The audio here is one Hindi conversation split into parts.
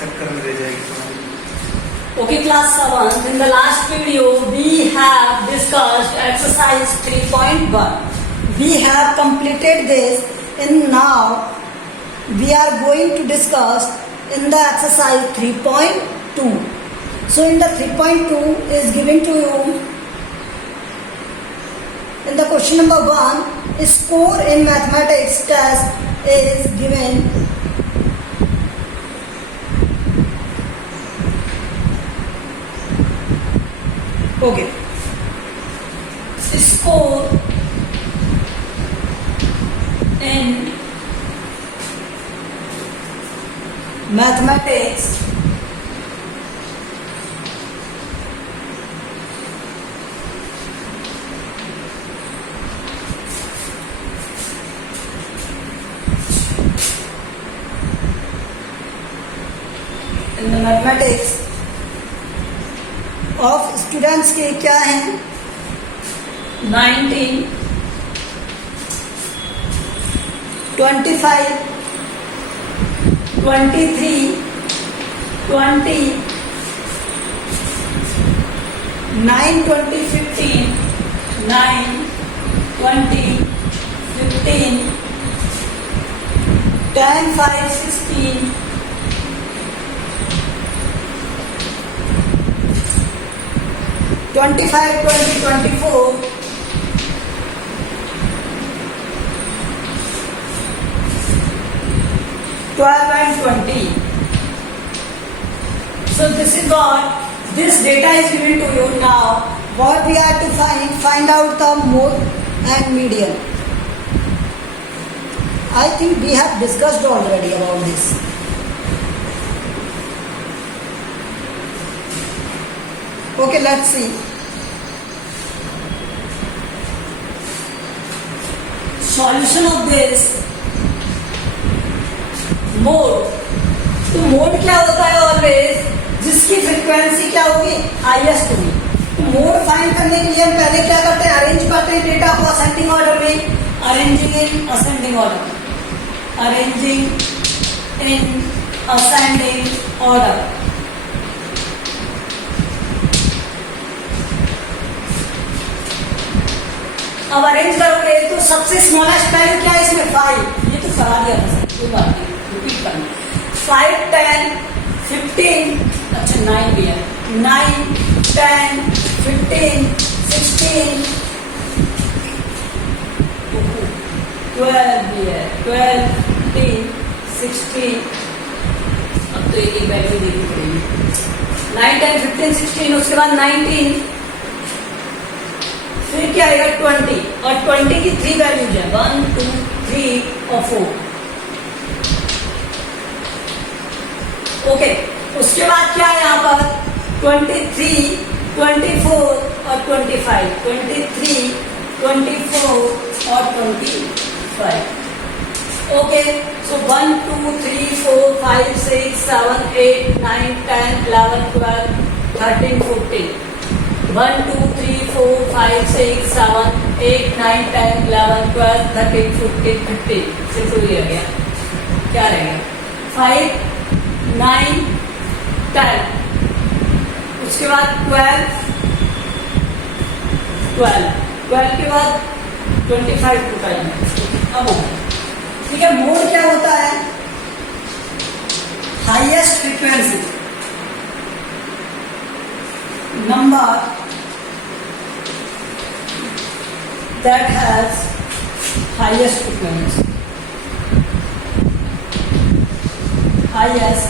चक्कर में रह जाएगी तुम्हारी। Okay, class 7. In the last video, we have discussed exercise 3.1. We have completed this, and now we are going to discuss in the exercise 3.2. So, in the 3.2 is given to you in the question number 1. Score in mathematics test is given. Okay. Score in mathematics of students के क्या हैं 19 25 23 20 9 20 15 9 20 15 10 5 16 25 20 24 12 and 20. So this is what this data is given to you. Now what we have to find out the mode and median. I think we have discussed already about this. Okay, let's see. Solution of this mode. तो मोड क्या होता है ऑलवेज जिसकी फ्रीक्वेंसी क्या होगी हाईएस्ट होगी. तो मोड फाइंड करने के लिए हम पहले क्या करते हैं अरेंज करते हैं डेटा को असेंडिंग ऑर्डर में. Arranging in ascending order. Arranging in ascending order. अब अरेंज करोगे तो सबसे स्मॉलेस्ट वैल्यू क्या है इसमें 5. ये तो करा दिया था सर, कोई बात नहीं, रिपीट करना. 5 10 15 अच्छा 9 भी है. 9 10 15 16 12 भी है. 12 15 16. अब तो एक वैल्यू देनी पड़ेगी. 9 10 15 16 उसके बाद 19 फिर क्या आएगा 20 और 20 की 3 वैल्यूज है 1 2 3 और 4. ओके, उसके बाद क्या है यहाँ पर 23 24 और 25. 23 24 और 25. ओके, सो 1 2 3 4 5 6 7 8 9 10 11 12 13 14. 1 2 3 4 5 6 7 8 9 10 11 12 13 14 15. सिर्फ हो गया. क्या रहेगा 5 9 10. उसके बाद 12 के बाद 25 टू टाइम. अब ठीक है. मोड क्या होता है highest frequency number that has highest frequency. Highest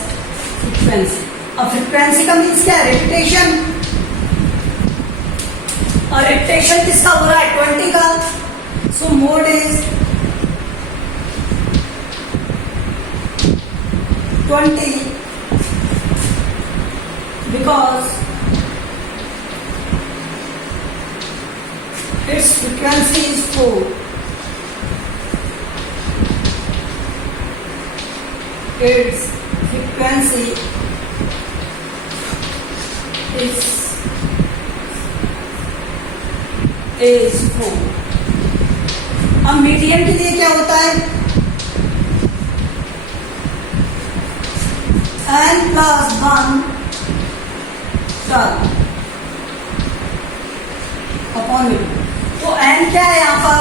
frequency. अब फ्रीक्वेंसी का मीन्स क्या है रेपिटेशन. और रेपिटेशन किसका हो रहा है 20 का. सो mode is 20 because its frequency is 4. Its frequency is 4. अब मीडियन के लिए क्या होता है n प्लस 1 टर्म अपॉन में 2। तो n क्या है यहाँ पर,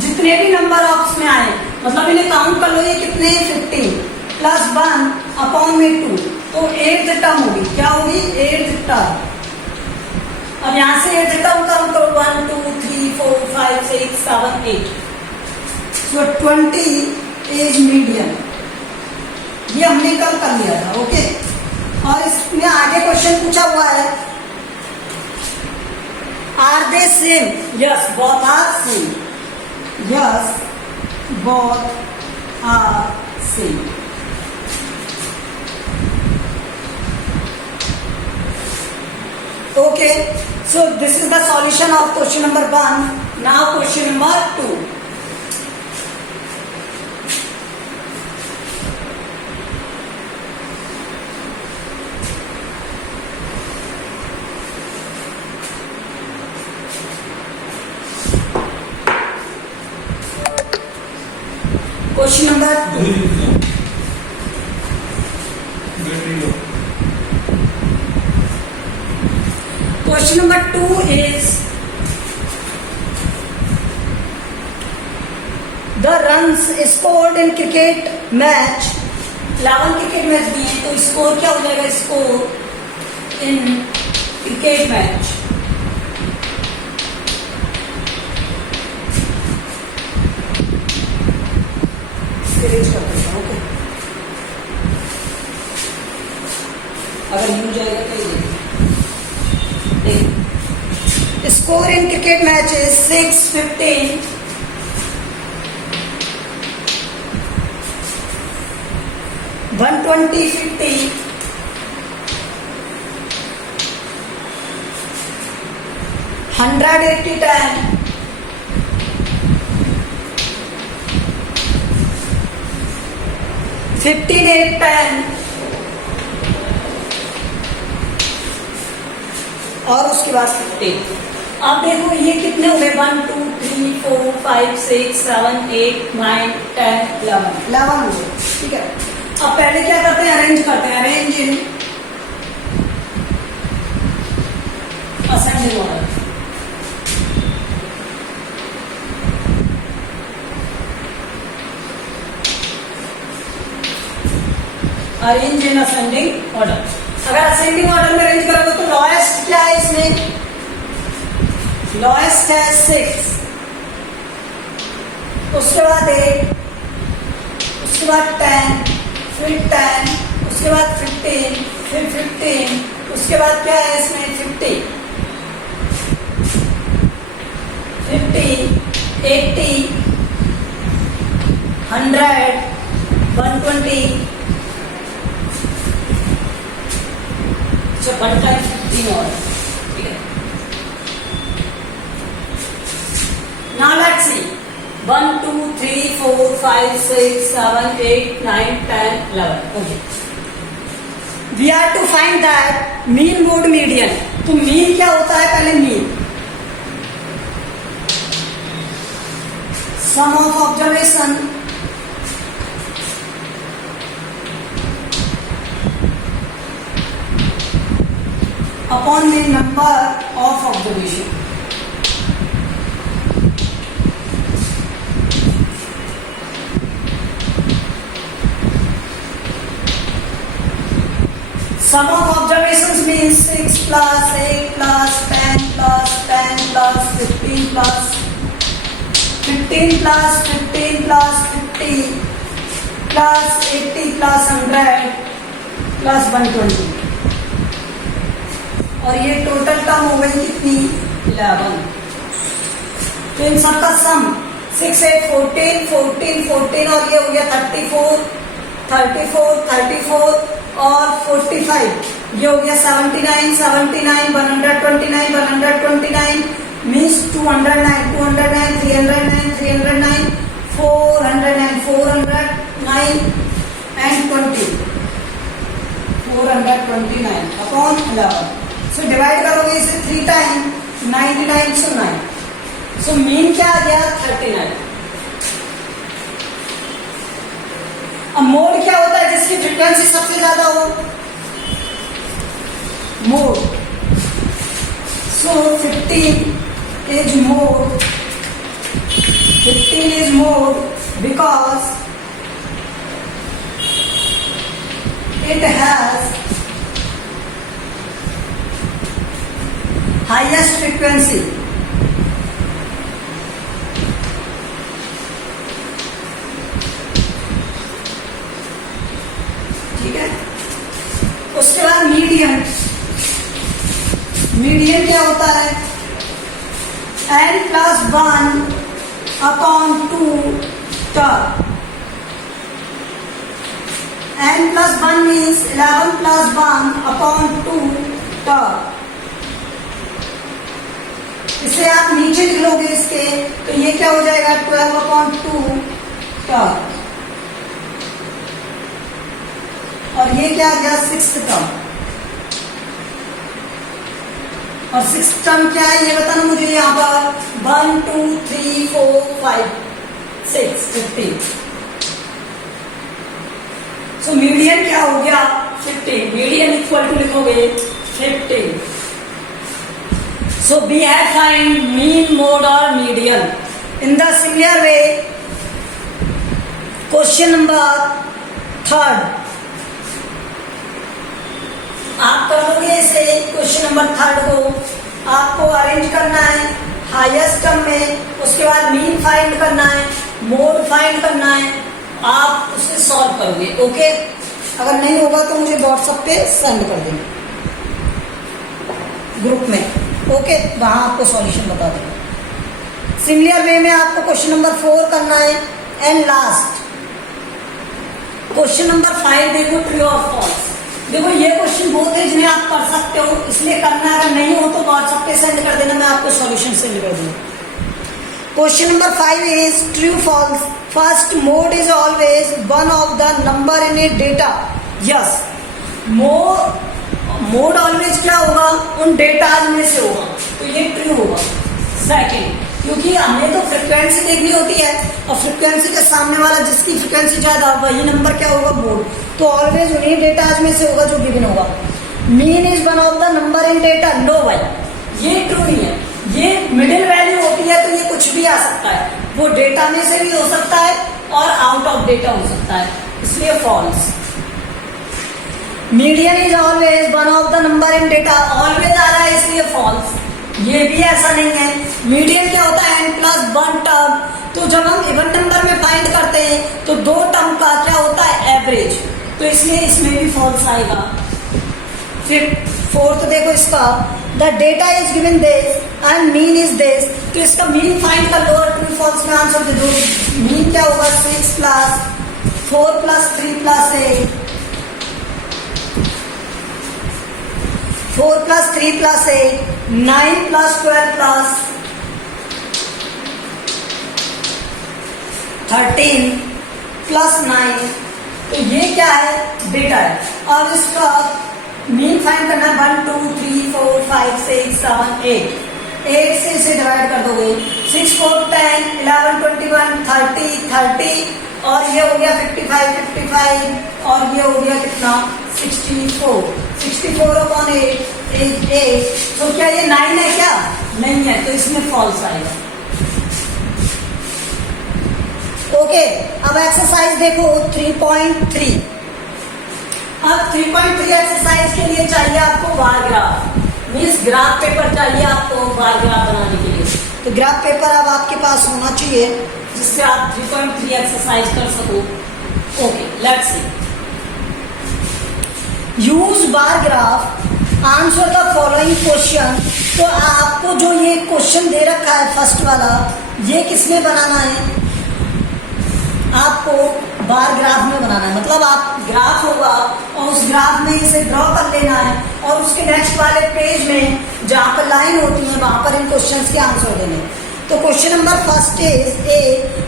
जितने भी नंबर ऑप्स में आए मतलब इन्हें काउंट कर लो, ये कितने 15 प्लस 1 अपॉन में 2, तो 8th टर्म होगी। क्या होगी 8th टर्म। अब यहां से 8th टर्म काउंट करो 1 2 3 4 5 6 7 8। तो 20 इज मीडियन, ये हमने कल कर लिया था। ओके, और इसमें आगे क्वेश्चन पूछा हुआ है, are they same? Yes, both are same. Yes, both are same. Okay, so this is the solution of question number 1. Now question number 2. Question number 2. Question number 2 is the runs scored in cricket match, 11 cricket match दिए हैं, तो स्कोर क्या हो जाएगा, score in cricket match. Okay, अगर यूं जाएगा तो ये score in cricket matches 6 15 120 50 180 10 15 8 10 और उसके बाद 15। अब देखो ये कितने हुए 1 2 3 4 5 6 7 8 9 10 11 हुए। ठीक है, अब पहले क्या करते हैं, अरेंज करते हैं, arrange in ascending order. Arrange in ascending order. अगर असेंडिंग ऑर्डर में अरेंज करोगे तो लॉएस्ट क्या है इसमें, लॉएस्ट है 6, उसके बाद 8, उसके बाद 10, फिर 10, उसके बाद 15, फिर 15, उसके बाद क्या है इसमें 50, 50, 80, 100, 120, so 1 times 15 और। ठीक है, now let's see 1 2 3 4 5 6 7 8 9 10 11। okay, we are to find that mean mode median। तो मीन क्या होता है, पहले mean sum of observation upon the number of observation. Sum of observations means 6 plus 8 plus 10 plus 10 plus 15 plus 15 plus 15 plus 50 plus 80 plus 100 plus 120। और ये टोटल टर्म हो गई कितनी 11। तो इन सबका सम 6 8 14 14 14 और ये हो गया 34 34 34 और 45, ये हो गया 79 79 129 129 means 209 209 309 309 409 409 and 20 429 upon 11। So divide करोगे इसे 3 टाइम 99 से 9, सो मीन क्या आ गया 39। अब मोड क्या होता है, जिसकी फ्रीक्वेंसी सबसे ज्यादा हो, mode. So 15 is mode. 15 is mode because it has highest frequency. ठीक है, उसके बाद मीडियन. मीडियन क्या होता है? n+1 upon 2 term. n+1 means 11+1 upon 2 term. इसे आप नीचे लिख लोगे इसके, तो ये क्या हो जाएगा? 12/2 टर्म. और ये क्या आ गया? 6th term. और 6th टर्म क्या है ये बताना मुझे. यहाँ पर 1 2 3 4 5 6 15. सो मीडियन क्या हो गया? 15. मीडियन इक्वल टू लिखोगे 15. So we have find mean, mode or median. In the similar way, question number 3rd. आप कर लोगे इसे. क्वेश्चन नंबर 3rd को आपको अरेंज करना है हाईएस्ट टर्म में, उसके बाद मीन फाइंड करना है, मोड फाइंड करना है. आप उसे सॉल्व करोगे. ओके, अगर नहीं होगा तो मुझे व्हाट्सएप पे सेंड कर देंगे ग्रुप में. ओके, वहां आपको सॉल्यूशन बता देंगे. सिमिलर वे में आपको क्वेश्चन नंबर 4 करना है. एंड लास्ट क्वेश्चन नंबर 5 देखो, ट्रू और फॉल्स. देखो ये क्वेश्चन बहुत है जिन्हें आप कर सकते हो, इसलिए करना. अगर नहीं हो तो व्हाट्सएप पे सेंड कर देना, मैं आपको सॉल्यूशन सेंड कर दूंगा. Question number 5 is true false. First, mode is always one of the number in a data. Yes, mode always क्या होगा? उन डेटाज में से होगा, तो ये ट्रू होगा. सेकंड, क्योंकि हमें तो फ्रिक्वेंसी देखनी होती है और फ्रिक्वेंसी के सामने वाला जिसकी फ्रिक्वेंसी ज्यादा वही नंबर क्या होगा? मोड. तो ऑलवेज उन्हीं डेटाज में से होगा जो गिवन होगा. Mean is one of the number in data. No भाई, ये ट्रू नहीं है. ये मिडिल वैल्यू होती है, तो ये कुछ भी आ सकता है. वो डेटा में से भी हो सकता है और आउट ऑफ डेटा हो सकता है, इसलिए false. Median is always one of the number in data. Always आ रहा है इसलिए फॉल्स. ये भी ऐसा नहीं है. मीडियन क्या होता है? n+1 term. तो जब हम इवन नंबर में फाइंड करते हैं तो 2 टर्म का क्या होता है? एवरेज. तो इसलिए इसमें भी फॉल्स आएगा. फिर 4th देखो इसका, the data is given this and mean is this. तो इसका मीन फाइंड कर लो और ट्रू फॉल्स में आंसर दे दो. मीन क्या होगा? 6 + 4 + 3 + 8. 4 + 3 + 8, 9 + 12 + 13 + 9. तो ये क्या है? डेटा है. और इसका मीन फाइंड करना है. 1 2 3 4 5 6 7 8. 8 से इसे डिवाइड कर दोगे. 6 4 10 11 21 30 30 और ये हो गया 55 55 और ये हो गया कितना? 64. 64/8 is 8. तो क्या ये 9 है? क्या नहीं है, तो इसमें फॉल्स आएगा. ओके, अब एक्सरसाइज देखो 3.3. अब 3.3 एक्सरसाइज के लिए चाहिए आपको bar graph. Means graph paper चाहिए आपको बार ग्राफ बनाने के लिए. तो ग्राफ पेपर अब आपके पास होना चाहिए जिससे आप 3.3 एक्सरसाइज कर सको. Okay, let's see. Use bar graph, answer the following question. तो आपको जो ये क्वेश्चन दे रखा है फर्स्ट वाला, ये किसमें बनाना है? आपको बार ग्राफ में बनाना है. मतलब आप ग्राफ होगा और उस ग्राफ में इसे ड्रॉ कर लेना है और उसके नेक्स्ट वाले पेज में जहाँ पर लाइन होती है वहां पर इन क्वेश्चंस के आंसर देने. तो question number first is A,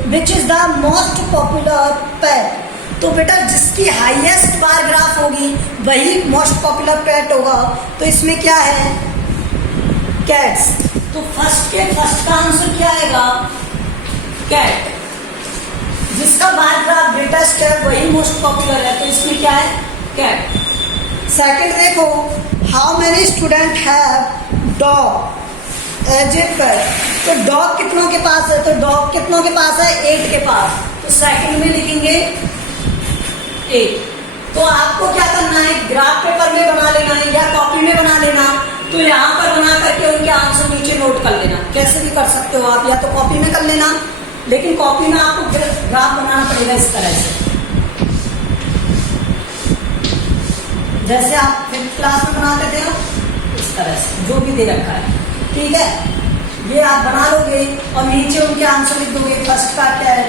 which is the most popular pet. तो बेटा जिसकी हाईएस्ट बार ग्राफ होगी वही मोस्ट पॉपुलर पेट होगा. तो इसमें क्या है? कैट्स. तो फर्स्ट का आंसर क्या आएगा? कैट. जिसका बार ग्राफ ग्रेटेस्ट है वही मोस्ट पॉपुलर है, तो इसमें क्या है? कैट. सेकंड देखो, how many student have dog as a pet. तो डॉग कितनों के पास है, तो डॉग कितनों के पास है, 8 के पास। तो सेकंड में लिखेंगे 8। तो आपको क्या करना है, ग्राफ पेपर में बना लेना है या कॉपी में बना लेना। तो यहाँ पर बना करके उनके आंसर नीचे नोट कर लेना, कैसे भी कर सकते हो आप, या तो कॉपी में कर लेना, लेकिन कॉपी में आपको ग्राफ बनाना पड़ेगा इस तरह से, जैसे आप 5th क्लास में बनाते थे ना, इस तरह से जो भी दे रखा है। ठीक है, ये आप बना लोगे और नीचे उनके आंसर लिख दोगे। फर्स्ट का क्या है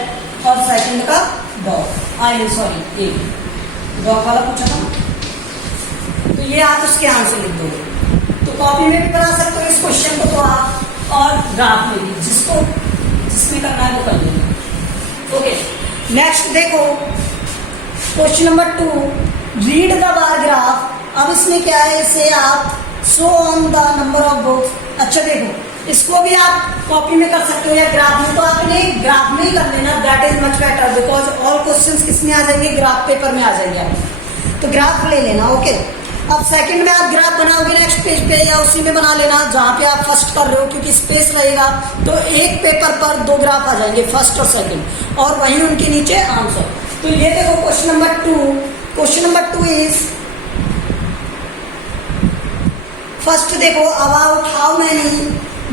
और सेकंड का डॉग, आई सॉरी ये डॉग वाला पूछा था, तो ये आप उसके आंसर लिख दोगे। तो कॉपी में भी बना सकते हो इस क्वेश्चन को, तो आप और ग्राफ में भी, जिसमें करना है वो कर लेंगे। ओके, नेक्स्ट देखो question number 2, read the bar graph. अब इसमें क्या है, इसे आप show on the number of books. अच्छा देखो, इसको भी आप कॉपी में कर सकते हो या ग्राफ में, तो आपने ग्राफ में ही कर लेना, that is much better, because all questions किस में आ जाएंगे, ग्राफ पेपर में आ जाएंगे आप। तो ग्राफ ले लेना। ओके, अब सेकंड में आप ग्राफ बनाओगे नेक्स्ट पेज पे या उसी में बना लेना जहां पे आप फर्स्ट कर रहे हो, क्योंकि स्पेस रहेगा तो एक पेपर पर 2 ग्राफ आ जाएंगे, फर्स्ट और सेकंड, और वहीं उनके नीचे आंसर। तो ये देखो question number 2। Question number 2 is, first देखो, about how many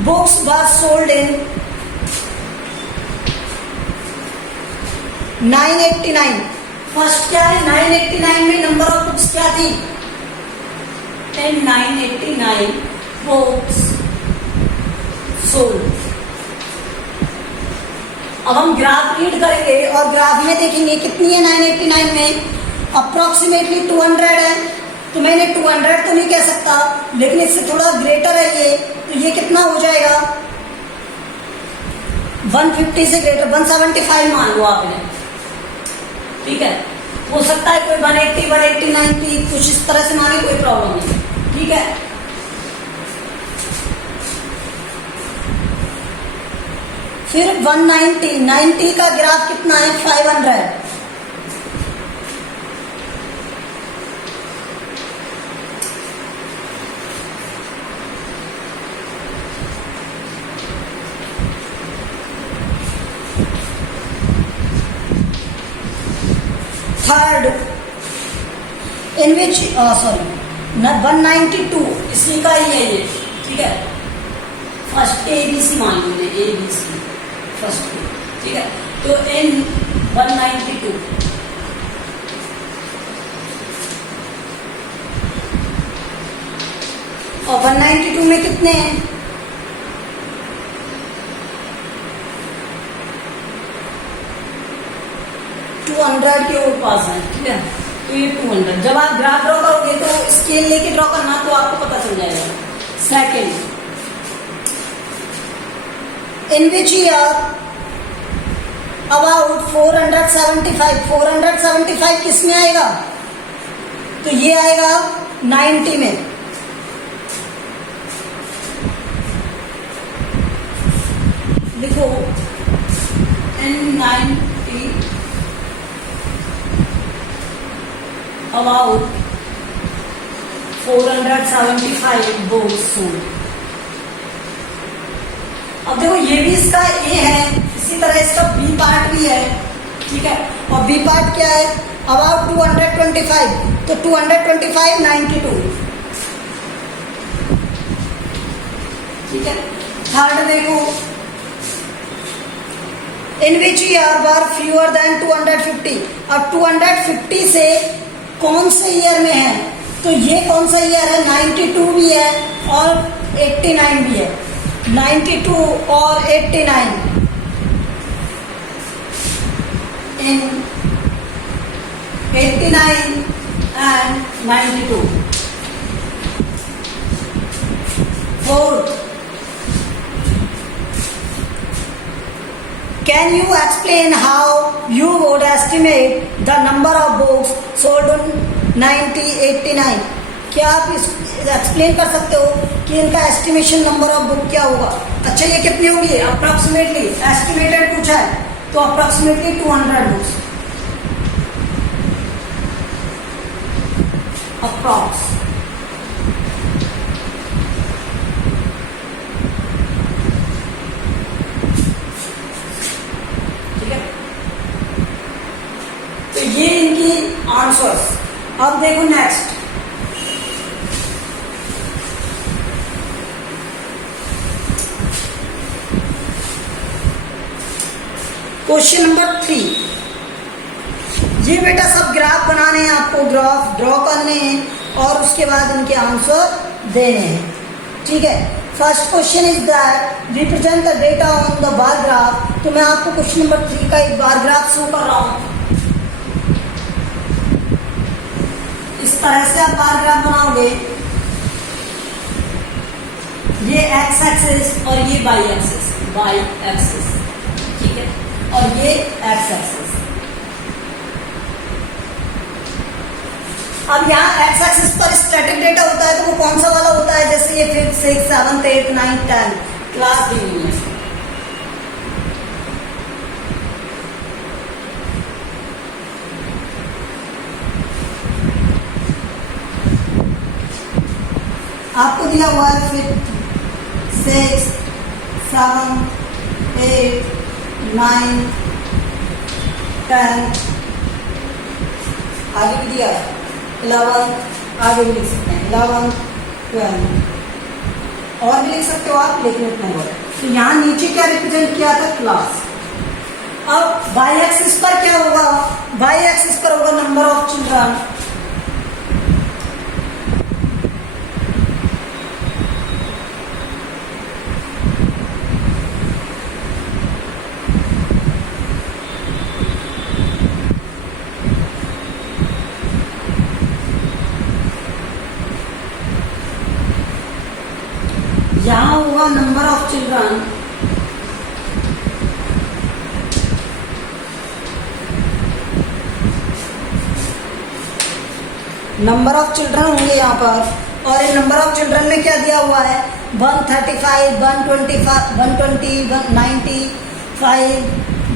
books were sold in 989। First क्या है, 989 में नंबर ऑफ बुक्स क्या थी, 989 बुक्स सोल्ड। अब हम ग्राफ रीड करेंगे और ग्राफ में देखेंगे कितनी है 989 में, अप्रोक्सीमेटली 200 है। तो मैंने 200 तो नहीं कह सकता, लेकिन इससे थोड़ा ग्रेटर है ये, तो ये कितना हो जाएगा, 150 से ग्रेटर, 175 मान लो आपने। ठीक है, हो सकता है कोई 180, 180, 90 कुछ इस तरह से माने, कोई प्रॉब्लम नहीं। ठीक है, फिर 190 का ग्राफ कितना है, 500। थर्ड इन विच सॉरी 192 इसी का ही है ये। ठीक है, फर्स्ट ABC मान लीजिए, ABC फर्स्ट। ठीक है, तो इन 192 और 192 में कितने हैं, 200 के और पास है। ठीक है, तो ये 200। जब आप ग्राफ ड्रॉ करोगे तो स्केल लेके ड्रॉ करना, तो आपको पता चल जाएगा। Second, in which year about 475 किस में आएगा, तो ये आएगा 90 में। लिखो इन 90 about 475 बुक्स सोल्ड। अब देखो ये भी इसका ए है, इसी तरह इसका बी पार्ट भी है। ठीक है, और बी पार्ट क्या है, अबाउट 225, तो 225 92। ठीक है, थर्ड देखो, in which year were fewer than 250। अब 250 से कौन से ईयर में है, तो ये कौन सा ईयर है, 92 भी है और 89 भी है। 92 और 89 इन 89 and 92। Fourth, can you explain how you would estimate the number of books sold in 1989? क्या आप एक्सप्लेन कर सकते हो कि इनका एस्टिमेशन नंबर ऑफ बुक क्या होगा। अच्छा, ये कितनी होगी, अप्रोक्सीमेटली एस्टिमेटेड पूछा है, तो अप्रोक्सीमेटली 200 बुक्स अप्रॉक्स। अब देखो नेक्स्ट, क्वेश्चन नंबर 3। ये बेटा सब ग्राफ बनाने हैं, आपको ग्राफ ड्रॉ करने हैं और उसके बाद उनके आंसर देने हैं, ठीक है। First question is that represent the data on the bar graph. तो मैं आपको क्वेश्चन नंबर 3 का एक बार ग्राफ शो कर रहा हूं। इस तरह से आप बार ग्राफ बनाओगे, ये एक्स एक्सिस और ये वाई एक्सिस, ठीक है, और ये एक्स एक्सिस। अब यहाँ एक्स एक्सिस पर स्टैटिक डेटा होता है, तो वो कौन सा वाला होता है? जैसे ये 5th 6th 7th 8th 9th 10th class दी हुई है। आपको दिया हुआ है 5th 6th 7th 8th 9th 10th, आगे भी दिया है 11th, आगे भी लिख सकते हैं 11th 12th, और भी लिख सकते हो आप, लेकिन इतना बहुत। तो यहाँ नीचे क्या रिप्रेजेंट किया था? क्लास। अब वाई एक्सिस पर क्या होगा? वाई एक्सिस पर होगा नंबर ऑफ चिल्ड्रन, यहाँ होगा number of children, number of children होंगे यहाँ पर। और ये नंबर ऑफ चिल्ड्रन में क्या दिया हुआ है? 135 125 120 195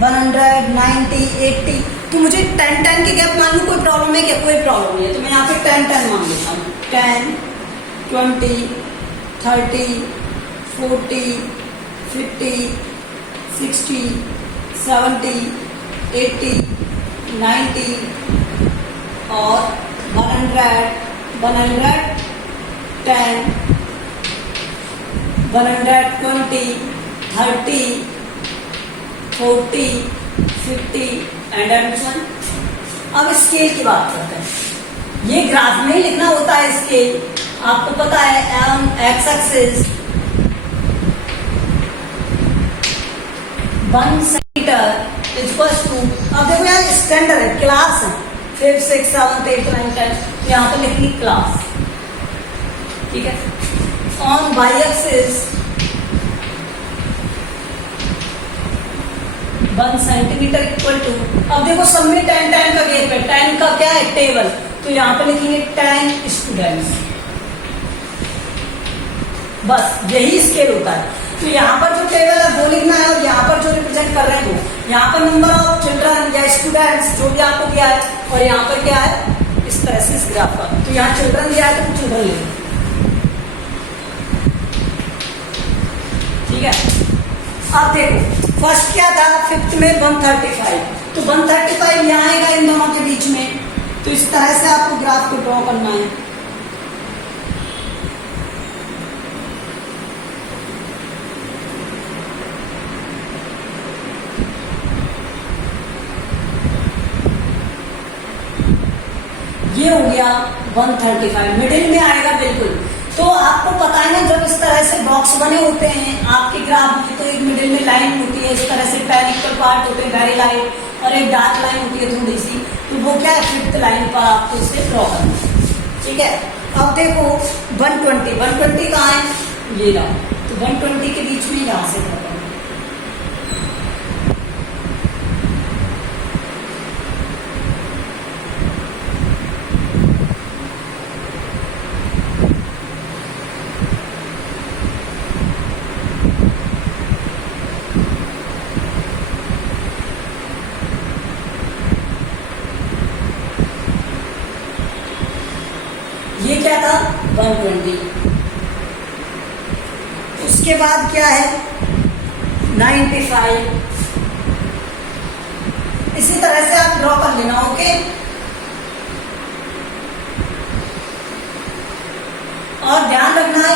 100 90 80। तो मुझे 10 के गैप मान लूँ, कोई प्रॉब्लम है क्या? कोई प्रॉब्लम नहीं है। तो मैं यहाँ पे 10 मान लेता हूँ। 10 20 30 40 50 60 70 80 90 और 100 110 120 30 40 50 एंड वन। अब स्केल की बात करते हैं। ये ग्राफ में ही लिखना होता है स्केल, आपको पता है। X axis 1 centimetre equals to, अब देखो यहाँ स्टैंडर्ड है, क्लास है, 5th 6th 7th 8th 9th 10th, यहाँ पर लिखनी क्लास, ठीक है। On y axis 1 centimetre equal to, अब देखो सब में 10 का गैप है, 10 का क्या है? टेबल, तो यहाँ पे लिखेंगे 10 स्टूडेंट्स, बस यही स्केल होता है। तो यहाँ पर जो टेबल है वो लिखना है, और यहाँ पर जो रिप्रेजेंट कर रहे हैं वो, यहाँ पर नंबर ऑफ चिल्ड्रन या स्टूडेंट्स जो भी आपको दिया है, और यहाँ पर क्या है? इस तरह से इस ग्राफ का, तो यहाँ चिल्ड्रन दिया है तो चिल्ड्रन लिखो, ठीक है। अब देखो फर्स्ट क्या था? 5th में 135, तो 135 यहाँ आएगा इन दोनों के बीच में। तो इस तरह से आपको ग्राफ को ड्रॉ करना है। ये हो गया 135, मिडिल में आएगा बिल्कुल। तो आपको पता है ना, जब इस तरह से बॉक्स बने होते हैं आपके ग्राफ में, तो एक मिडिल में लाइन होती है, इस तरह से पैर इक्वल पार्ट होते हैं वेरी लाइट, और एक डार्क लाइन होती है थोड़ी सी, तो वो क्या है? 5th लाइन पर आपको इसे ड्रॉ करना है, ठीक है। अब देखो 120 कहाँ है? ये रहा, तो 120 के बीच में यहाँ से ड्रॉ करना है। ये क्या था? 120। उसके बाद क्या है? 95। इसी तरह से आप ड्रॉ कर लेना, ओके।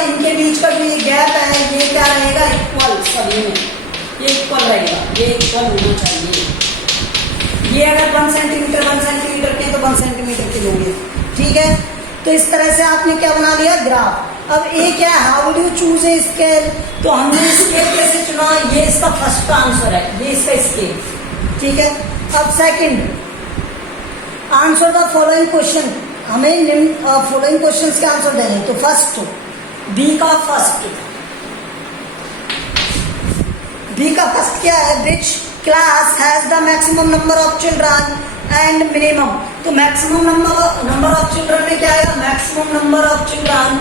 इनके बीच का जो ये गैप है ये क्या रहेगा, इक्वल सभी में, ये इक्वल रहेगा, ये इक्वल होना चाहिए। ये अगर 1 सेंटीमीटर के तो 1 सेंटीमीटर के लोगे, ठीक है। तो इस तरह से आपने क्या बना लिया, ग्राफ। अब ए क्या है, how do choose a scale, तो हमने स्केल कैसे चुना, ये इसका फर्स्ट आंसर है, ये इसका स्केल, ठीक है। अब second, answer the following question, हमें निम्न फॉलोइंग क्वेश्चंस के आंसर देने। तो फर्स्ट बी का फर्स्ट क्या है, which class has the maximum number of children and minimum, तो मैक्सिमम नंबर ऑफ चिल्ड्रन में क्या आएगा, maximum number of children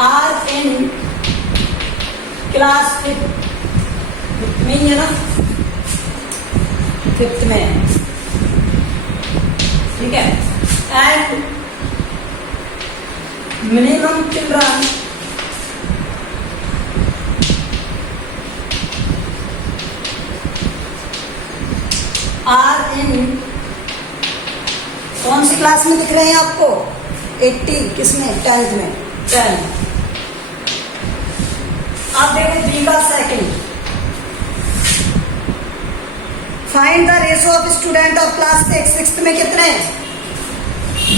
are in class 5th में ही है ना, 5th में, ठीक है। And minimum children are in, कौन सी क्लास में दिख रहे हैं आपको, 80, किसमें, 10th में, 10। अब देखो बी का second, find the ratio of student of class 6th में कितने,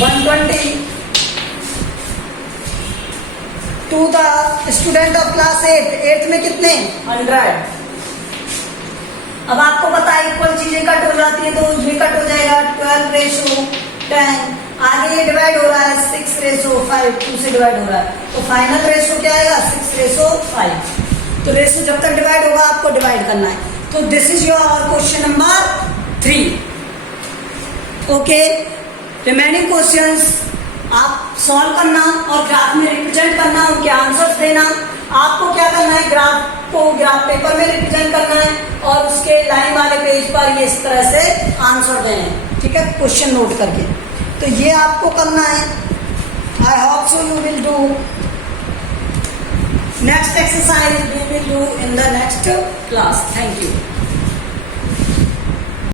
120 to the student of class 8th में कितने, 100। अब आपको पता है इक्वल चीजें कट हो जाती है तो ये कट हो जाएगा, 12:10, आगे ये डिवाइड हो रहा है 6:5, 2 से डिवाइड हो रहा है, तो फाइनल रेशो क्या आएगा, 6:5। तो रेशो जब तक डिवाइड होगा आपको डिवाइड करना है। तो this is your question number 3। Okay, remaining questions आप सॉल्व करना और ग्राफ में रिप्रेजेंट करना, उनके आंसर्स देना। आपको क्या करना है, ग्राफ को ग्राफ पेपर में रिप्रेजेंट करना है और उसके लाइन वाले पेज पर ये इस तरह से आंसर देने हैं, ठीक है, क्वेश्चन नोट करके। तो ये आपको करना है। I hope so you will do. Next exercise we will do in the next class. Thank you.